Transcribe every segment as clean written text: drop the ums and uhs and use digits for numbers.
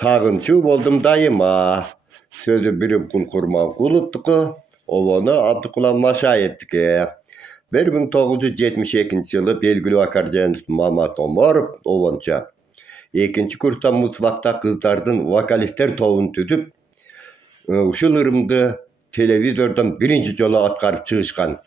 Sağınçı boldum dayıma. Sözü biri kul kurman kuluttuku. Ovonu Abdülkulam maşa ettik. 1972 yılı belgili akordeonist Mamat Omar ovonça. Ekinci kursda mutfakta kızlardın vokalistler tovun tütüp, uşul ırımdı televizordan birinci jolu atkarıp çıkışkan.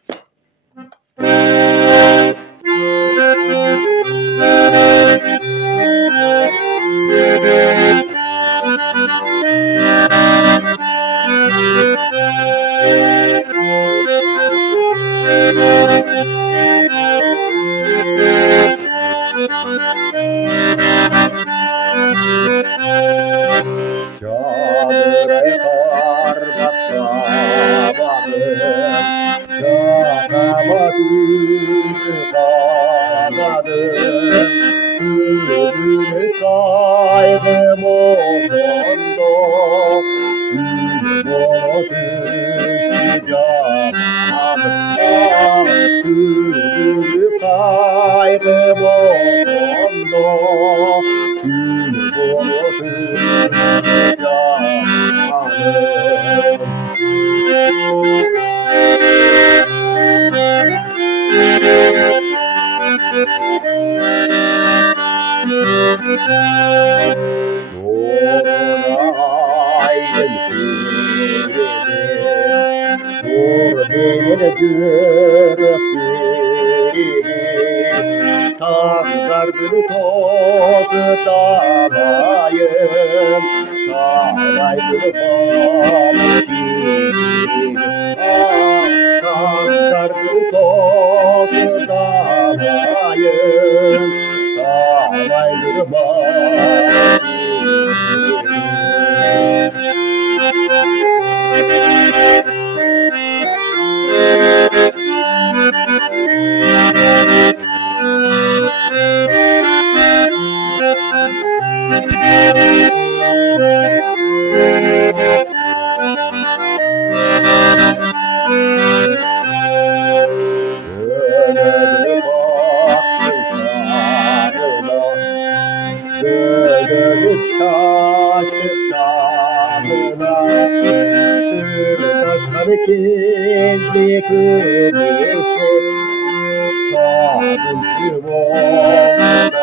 Çadırı kar baksamadım, yakamadım, kanadım. Gülümü kaydım o sonda, gülüm ona düştü canım. Gülümü kaydım o sonda, gülüm ona düştü canım. Doğruna aydın sürüdüm, vur beni görüp Tanrı'nı tozu dalayım, sarayını balışım. Tanrı'nı tozu dalayım, sarayını balışım. Dönüp taşı çağına, Kırtaşları kendi kırmızı, Sarıncı boğazlarına,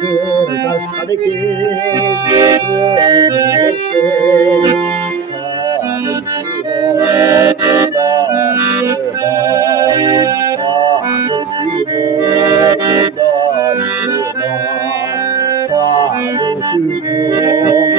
Kırtaşları kendi kırmızı, Sarıncı boğazlarına, Sarıncı boğazlarına.